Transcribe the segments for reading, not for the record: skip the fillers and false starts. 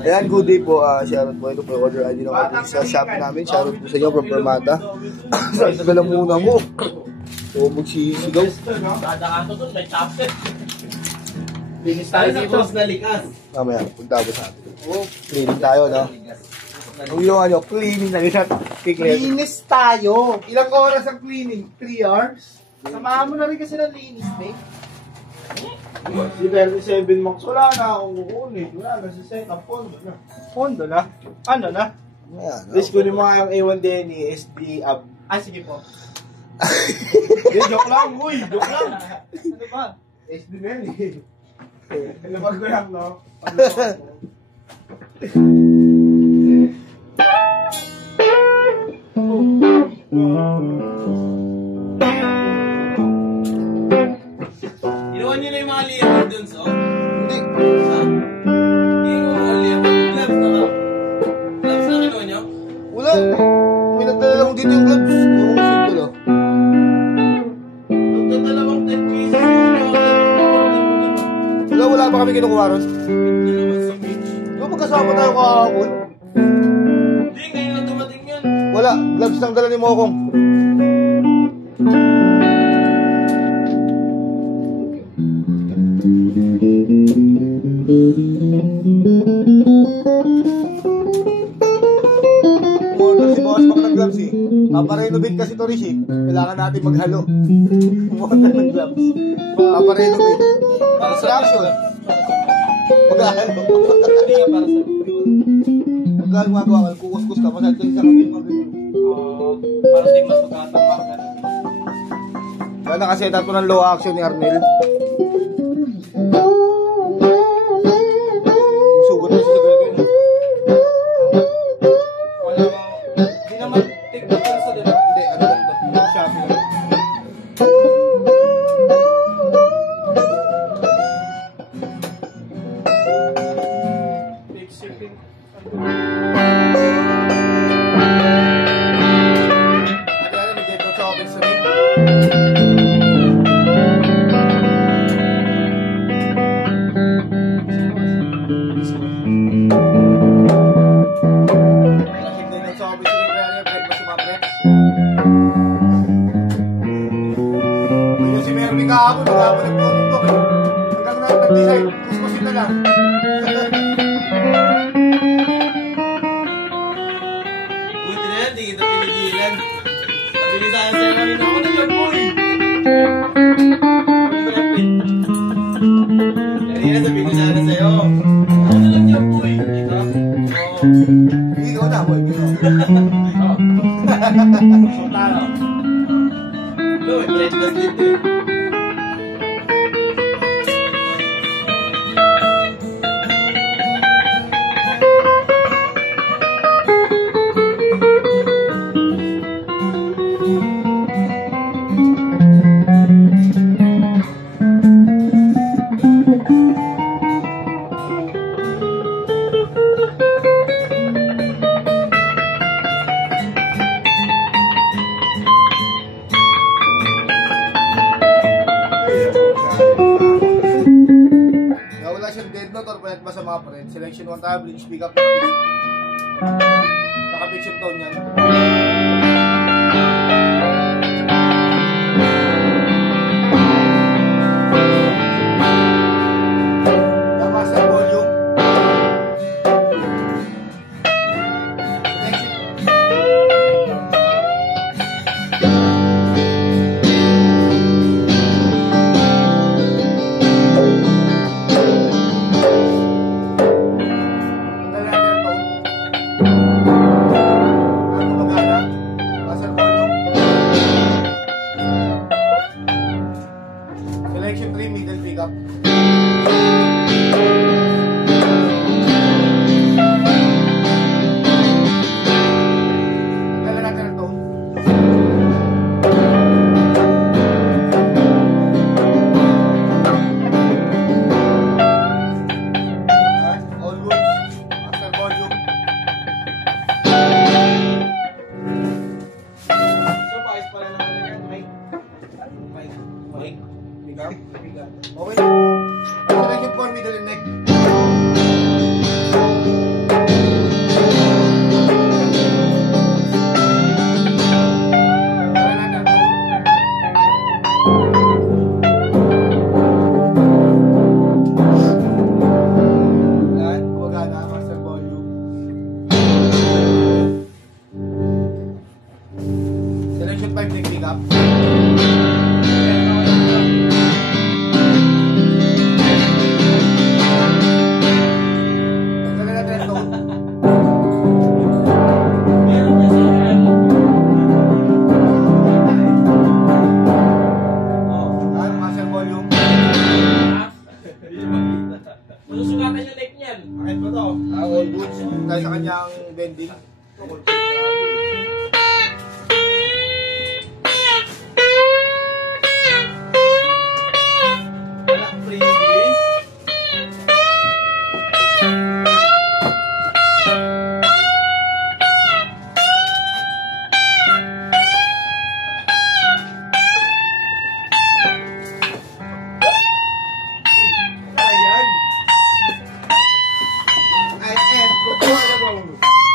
Ayan, good day po. Shoutout po. Ito po yung order ID ng order sa shop namin. Shoutout po sa inyo from Permata. Sa tagal muna mo. So, magsisigaw. Dadaan ko dun, may chopset. Linis tayo dito. Mamaya, pagtapos natin. Cleaning tayo, no? Kung yung ano, cleaning na isa. Linis tayo. Ilang oras ang cleaning? 3 hours? Samahan mo na rin kasi ng linis, mate. Si 37 Max, wala na akong kukunin. Wala na si Setup, pondo na. Pondo na? Ano na? Ayan, no? Please kunin mo nga yung A1 Denny, SD Ab. Sige po. Joke lang, uy! Joke lang! Ano ba? SD na yan eh. Labag ko lang, no? Ginawa niyo na yung mga layer dun, so? Hindi. Hindi ko mga layer. Gloves na ka. Gloves na kinuha niyo? Wala. May nagdala lang dito yung gloves. Yung single, oh. Magdadalawang 10 pieces. Wala pa kami kinukuha ron. Hindi naman si Mitch. Di ba magkasama tayo kahapon? Hindi, ngayon na dumating yun. Wala. Gloves lang dala ni Mokong. Umorder si Boss Mac ng gloves eh. Paparenovate kasi to Rishi. Kailangan natin maghalo. Umorder ng gloves. Paparenovate. Construction. Maghalo. Hindi nga para sa... Magkano magawa ka? Kukuskus ka. Masalito yung kami. Para di mas magkatama ka. Kaya nakaset up ko ng low action ni Arnel. Sugot na siya sa ganito yun. Wala bang... Hindi naman TikTok lang sa diba? Hindi, ano lang ito? Yung Shopee lang. Big shipping. Ano, may dito sa office sa rin. Lasing din sa office rin. Kaya niya, bread ba si Mapret? Yung si Mervin kahapon, kahapon nagpupuntok eh. Hanggang na nag-decide, kuskusin na lang. Buti na yan, di kita pinigilan. Sabi sa akin sa'yo kanina, ako na lang po eh. Kanina sabi ko sana sa'yo, ako na lang yan po eh. Ito? Oo. Hindi ko na, boy. So, taro. Yo, breakfast dito eh. Nawala siyang dead note or pwede ba sa mga friend? Selection 1 tayo, bleach, pick up. Naka-fiction tone yan. Tama sa volume. Selection. Magdala natin ang tone. Ano magana? All goods. Dahil sa kanyang bending. Wala freebies. Ayan. And go.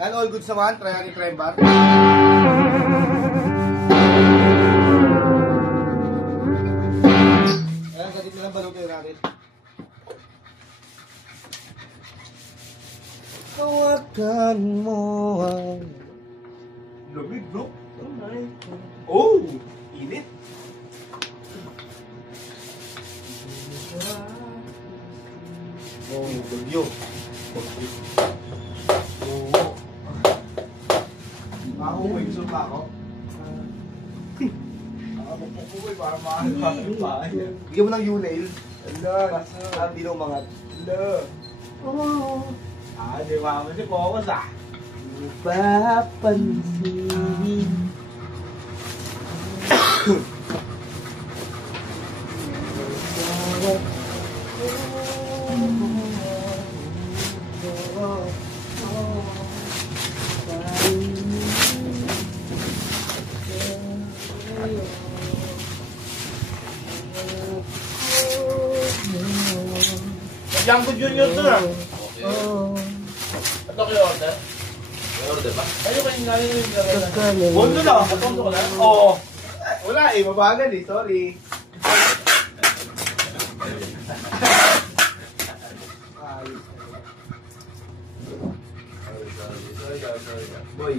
Yan, all goods naman. Try natin try bar. Ayan, ganito lang balutin natin. Tawagan mo ang... Lumig, bro. Oh, init. Oh, bagyo. Ako, may gusto pa ako. Ako, pupukoy, para makakapit pa. Bigyan mo ng U-nail. Ala, Hindi na umangat. ala. Di ba mo si Focus ah? Papansin. Django Junior to na. Ito kayo order? May order ba? Ayun kayo nga yung nilagay na. Bondo na, katonto ko na. Oo. Wala eh, mabagal eh. Sorry. Boy,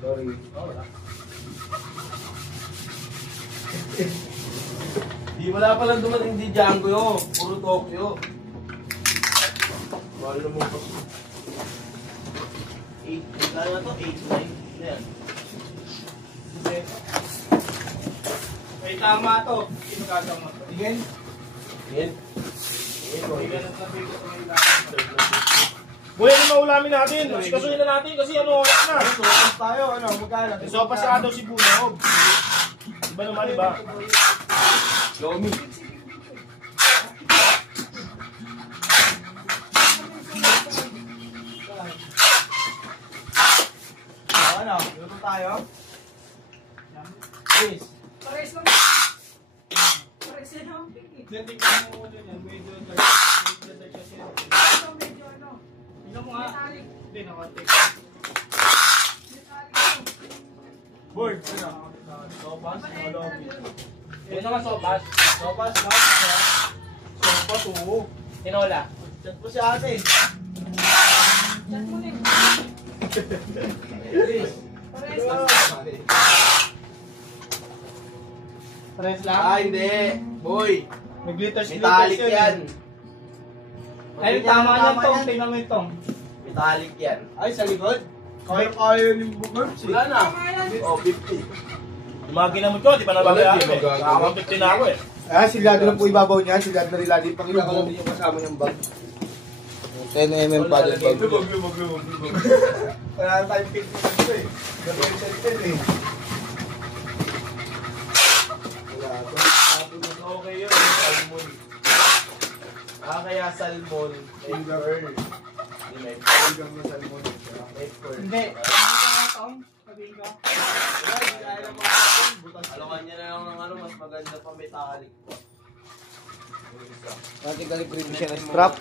Sorry. di wala palang dumating di Django yun. Puro Tokyo. Mahal na mo pa. 8, kaya na to? 8, 9. Yan. May tama to. Sino kasama to? Tingin. Yan. Boy, ano maulamin natin? Kasuhin na natin kasi ano oras na. Sopas tayo. Ano, magkano? So, pasado si Bunog. Iba naman, iba. Yomi. Ano, luto tayo? Please. Pares lang. Pares yan ang pink. Tingnan mo muna yan. Medyo kasi. Ito medyo ano. Tingnan mo nga. Metallic. Hindi, nakatake. Metallic. Board. Ano? Sopas. Malay Lobby. na. Ito naman sopas. Sopas na. Sopas, oo. Tinola. Chat mo si ate. Chat mo rin. Please. Pares lang. Pares lang. Ah, hindi. Boy, May glitters metallic yan. Ay, tama yan tong. Tingnan mo itong. Metallic yan. Ay, sa likod? Kaya ni Bugbs eh. Wala na. Tama yan. Oh, 50. Tumagi naman ko, di pa nababayaan Wala, di eh. magagawa. Nakaka-50 na ako eh. Ah, sigado lang po ibabaw niya. Sigado na rin lagi. Pakita ko lang din yung kasama niyang bag. 10mm padded bag. Wala na tayong 50 dito eh. Gawin sa ito eh. Wala to. Okay yun, salmon. Ah, kaya salmon. May pearl. Hindi, may pearl. Hanggang na salmon. May pearl. Hindi. Sabihin ko. Wala, hindi kaya ng mga salmon. Alawan niya na lang ng ano, mas maganda pa metallic pa. Yung isa. Ating kalibrito siya ng strap.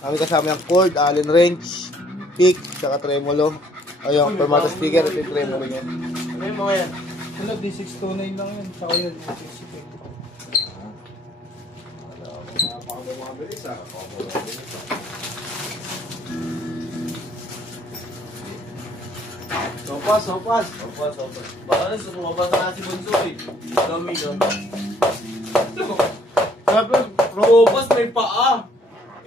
Kami kasama yung cord, allen wrench, pick, saka tremolo. Ayun, permata sticker at yung tremolo niya. Ano yung mga yan? Ano, D629 lang yun. Saka yun, D629. Napakababilis ah. Sopas. Opas. Baka na, sumabas na si Bunso eh. Dami no. Tapos, Opas may paa.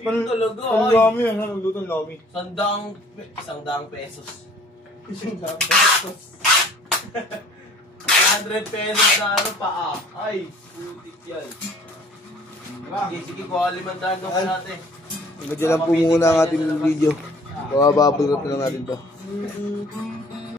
Yun talaga Ang ay. lami yan, nagluto ng lami. Isang pesos. 100 pesos na ano paa. Ay, putik yan. Sige, kuha 500 doon natin. Hanggang dyan lang po muna ang ating video. Bababulot na lang natin to.